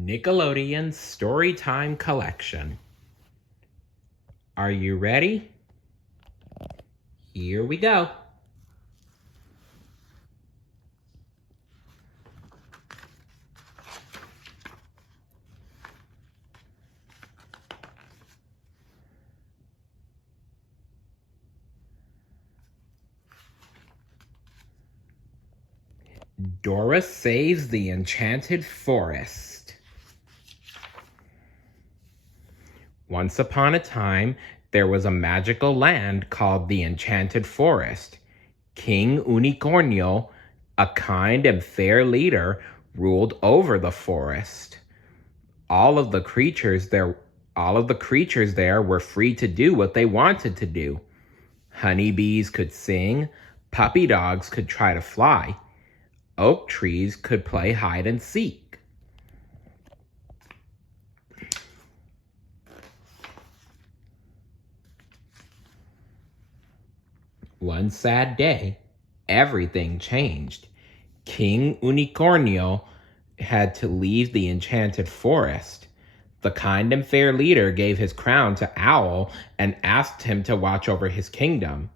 Nickelodeon Storytime Collection. Are you ready? Here we go. Dora saves the Enchanted Forest. Once upon a time, there was a magical land called the Enchanted Forest. King Unicornio, a kind and fair leader, ruled over the forest. All of the creatures there were free to do what they wanted to do. Honeybees could sing, puppy dogs could try to fly, oak trees could play hide and seek. One sad day, everything changed. King Unicornio had to leave the enchanted forest. The kind and fair leader gave his crown to Owl and asked him to watch over his kingdom.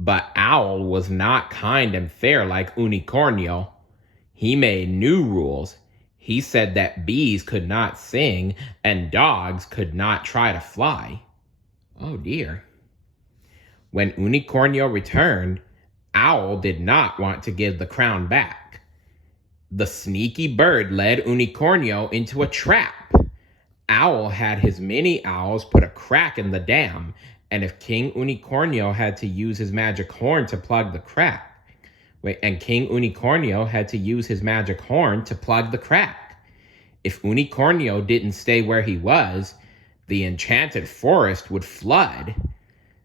But Owl was not kind and fair like Unicornio. He made new rules. He said that bees could not sing and dogs could not try to fly. Oh dear. When Unicornio returned, Owl did not want to give the crown back. The sneaky bird led Unicornio into a trap. Owl had his mini owls put a crack in the dam, and if King Unicornio had to use his magic horn to plug the crack, King Unicornio had to use his magic horn to plug the crack. If Unicornio didn't stay where he was, the enchanted forest would flood.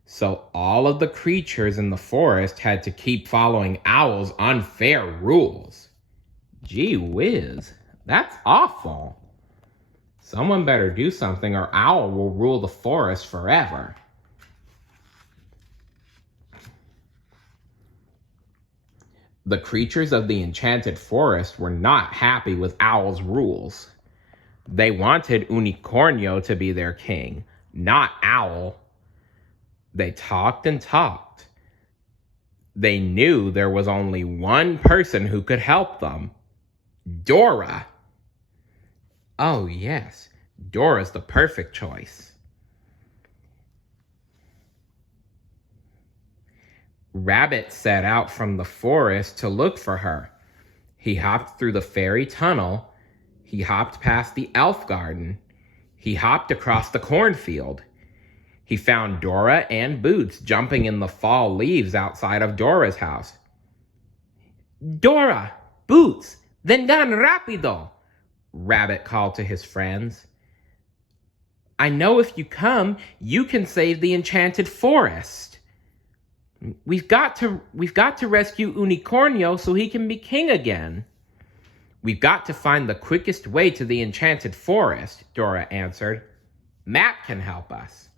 So all of the creatures in the forest had to keep following Owl's unfair rules. Gee whiz, that's awful. Someone better do something or Owl will rule the forest forever. The creatures of the enchanted forest were not happy with Owl's rules. They wanted Unicornio to be their king, not Owl. They talked and talked. They knew there was only one person who could help them. Dora. Oh yes, Dora's the perfect choice. Rabbit set out from the forest to look for her. He hopped through the fairy tunnel. He hopped past the elf garden. He hopped across the cornfield. He found Dora and Boots jumping in the fall leaves outside of Dora's house. Dora! Boots! Vengan rápido! Rabbit called to his friends. I know if you come, you can save the enchanted forest. We've got to rescue Unicornio so he can be king again. We've got to find the quickest way to the enchanted forest, Dora answered. Matt can help us.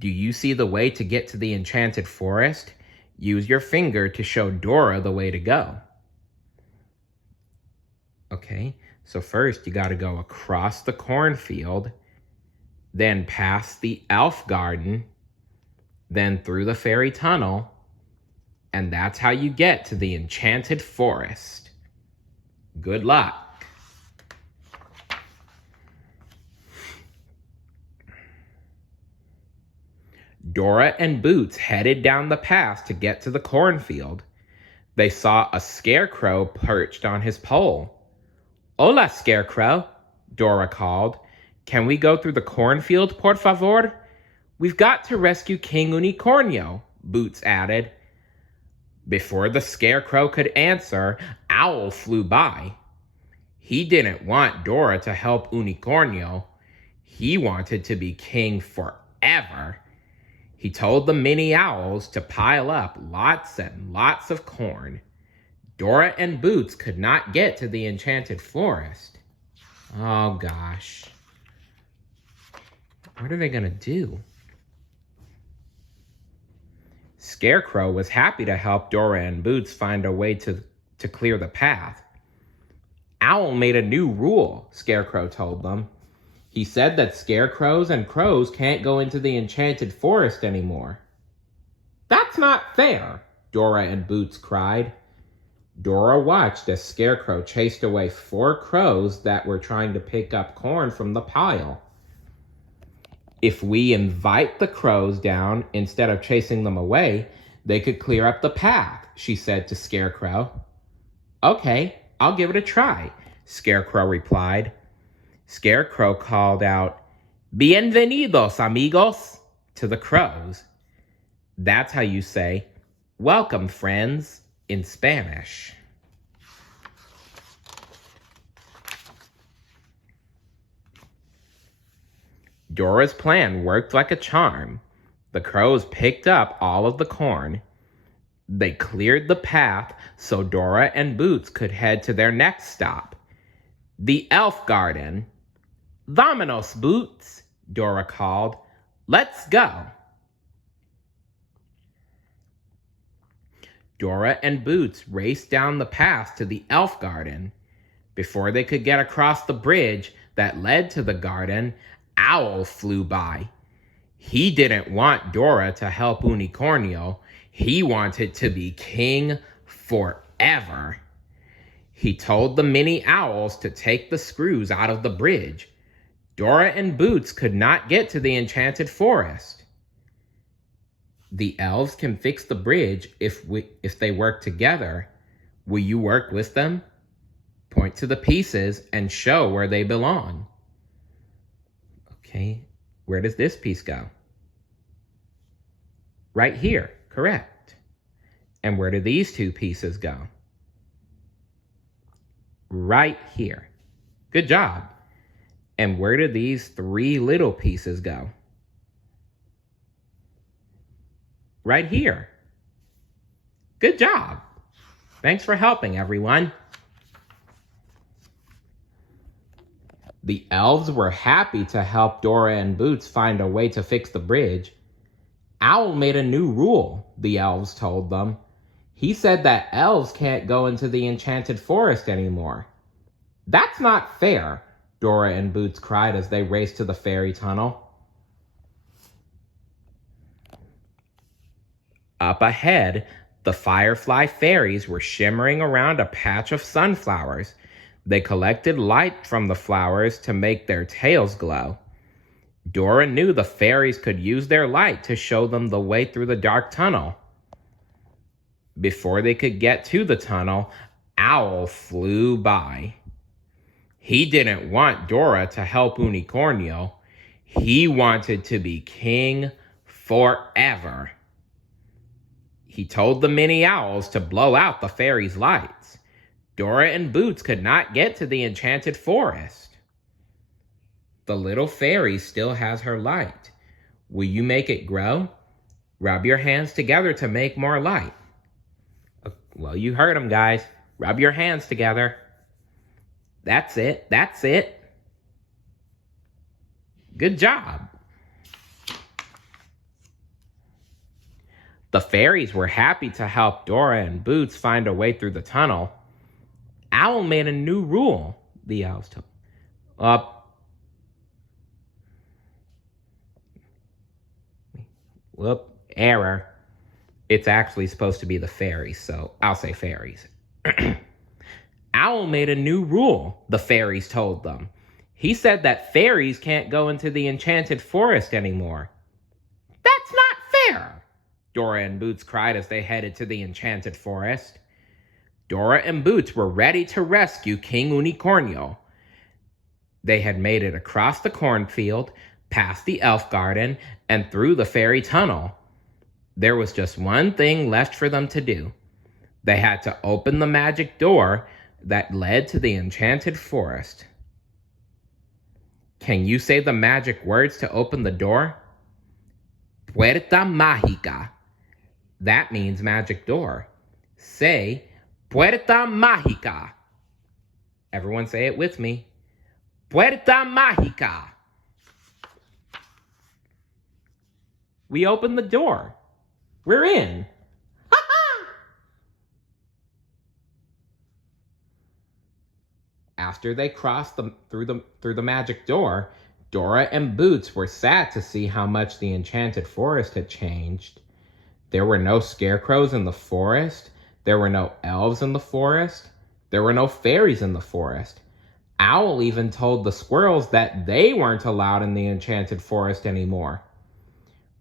Do you see the way to get to the enchanted forest? Use your finger to show Dora the way to go. Okay, so first you gotta go across the cornfield, then past the elf garden, then through the fairy tunnel, and that's how you get to the enchanted forest. Good luck. Dora and Boots headed down the path to get to the cornfield. They saw a scarecrow perched on his pole. Hola, Scarecrow, Dora called. Can we go through the cornfield, por favor? We've got to rescue King Unicornio, Boots added. Before the Scarecrow could answer, Owl flew by. He didn't want Dora to help Unicornio. He wanted to be king forever. He told the mini owls to pile up lots and lots of corn. Dora and Boots could not get to the enchanted forest. Oh gosh. What are they gonna do? Scarecrow was happy to help Dora and Boots find a way to clear the path. Owl made a new rule, Scarecrow told them. He said that scarecrows and crows can't go into the enchanted forest anymore. That's not fair, Dora and Boots cried. Dora watched as Scarecrow chased away 4 crows that were trying to pick up corn from the pile. If we invite the crows down instead of chasing them away, they could clear up the path, she said to Scarecrow. Okay, I'll give it a try, Scarecrow replied. Scarecrow called out, Bienvenidos, amigos, to the crows. That's how you say, welcome, friends, in Spanish. Dora's plan worked like a charm. The crows picked up all of the corn. They cleared the path so Dora and Boots could head to their next stop, the elf garden. Vámonos, Boots, Dora called. Let's go. Dora and Boots raced down the path to the elf garden. Before they could get across the bridge that led to the garden, Owl flew by. He didn't want Dora to help Unicornio. He wanted to be king forever. He told the mini owls to take the screws out of the bridge. Dora and Boots could not get to the enchanted forest. The elves can fix the bridge if they work together. Will you work with them? Point to the pieces and show where they belong. Okay, where does this piece go? Right here, correct. And where do these 2 pieces go? Right here. Good job. And where do these 3 little pieces go? Right here. Good job. Thanks for helping, everyone. The elves were happy to help Dora and Boots find a way to fix the bridge. Owl made a new rule, the elves told them. He said that elves can't go into the enchanted forest anymore. That's not fair, Dora and Boots cried as they raced to the fairy tunnel. Up ahead, the firefly fairies were shimmering around a patch of sunflowers. They collected light from the flowers to make their tails glow. Dora knew the fairies could use their light to show them the way through the dark tunnel. Before they could get to the tunnel, Owl flew by. He didn't want Dora to help Unicornio. He wanted to be king forever. He told the mini owls to blow out the fairies' lights. Dora and Boots could not get to the enchanted forest. The little fairy still has her light. Will you make it grow? Rub your hands together to make more light. Well, you heard them, guys. Rub your hands together. That's it. That's it. Good job. The fairies were happy to help Dora and Boots find a way through the tunnel. Owl made a new rule, the elves told. Error. It's actually supposed to be the fairies, so I'll say fairies. Owl made a new rule, the fairies told them. He said that fairies can't go into the enchanted forest anymore. That's not fair, Dora and Boots cried as they headed to the enchanted forest. Dora and Boots were ready to rescue King Unicornio. They had made it across the cornfield, past the elf garden, and through the fairy tunnel. There was just one thing left for them to do. They had to open the magic door that led to the enchanted forest. Can you say the magic words to open the door? Puerta mágica. That means magic door. Say, Puerta mágica. Everyone say it with me. Puerta mágica. We opened the door. We're in. After they crossed through the magic door, Dora and Boots were sad to see how much the enchanted forest had changed. There were no scarecrows in the forest. There were no elves in the forest. There were no fairies in the forest. Owl even told the squirrels that they weren't allowed in the enchanted forest anymore.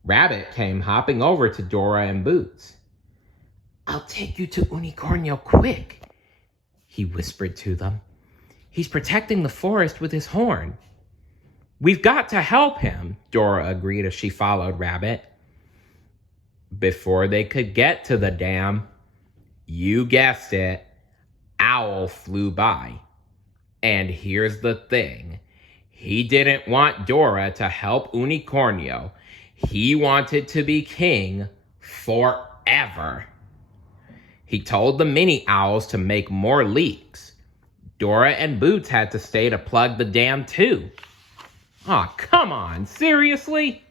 Rabbit came hopping over to Dora and Boots. "I'll take you to Unicornio quick," he whispered to them. "He's protecting the forest with his horn." "We've got to help him," Dora agreed as she followed Rabbit. Before they could get to the dam, you guessed it, Owl flew by. And here's the thing. He didn't want Dora to help Unicornio. He wanted to be king forever. He told the mini owls to make more leaks. Dora and Boots had to stay to plug the dam too. Aw, come on, seriously?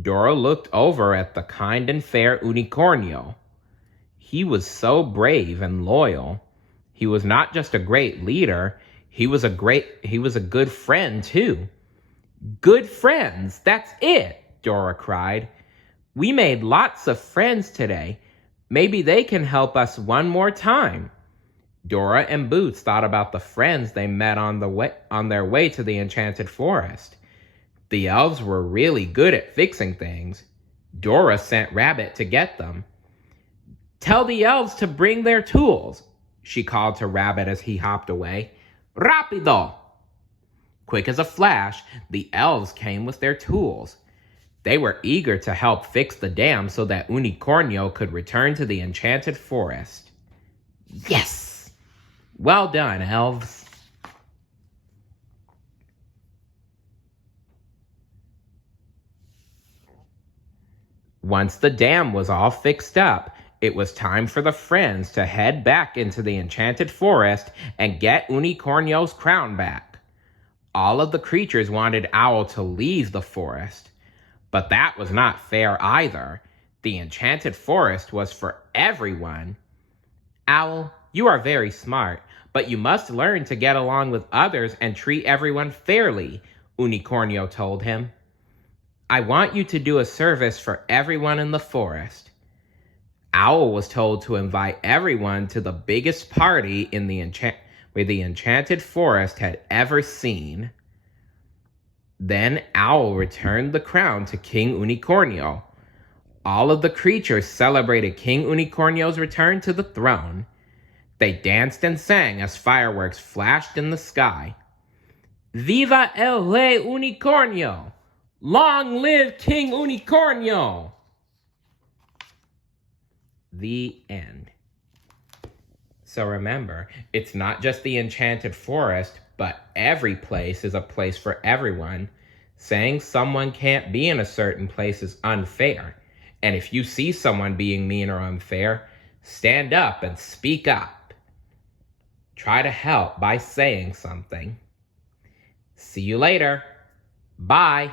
Dora looked over at the kind and fair Unicornio. He was so brave and loyal. He was not just a great leader, he was a good friend too. Good friends, that's it, Dora cried. We made lots of friends today. Maybe they can help us one more time. Dora and Boots thought about the friends they met on their way to the enchanted forest. The elves were really good at fixing things. Dora sent Rabbit to get them. "Tell the elves to bring their tools," she called to Rabbit as he hopped away. "Rapido!" Quick as a flash, the elves came with their tools. They were eager to help fix the dam so that Unicornio could return to the enchanted forest. Yes! Well done, elves. Once the dam was all fixed up, it was time for the friends to head back into the enchanted forest and get Unicornio's crown back. All of the creatures wanted Owl to leave the forest, but that was not fair either. The enchanted forest was for everyone. "Owl, you are very smart, but you must learn to get along with others and treat everyone fairly," Unicornio told him. "I want you to do a service for everyone in the forest." Owl was told to invite everyone to the biggest party in where the enchanted forest had ever seen. Then Owl returned the crown to King Unicornio. All of the creatures celebrated King Unicornio's return to the throne. They danced and sang as fireworks flashed in the sky. "Viva el Rey Unicornio! Long live King Unicornio!" The end. So remember, it's not just the enchanted forest, but every place is a place for everyone. Saying someone can't be in a certain place is unfair. And if you see someone being mean or unfair, stand up and speak up. Try to help by saying something. See you later. Bye.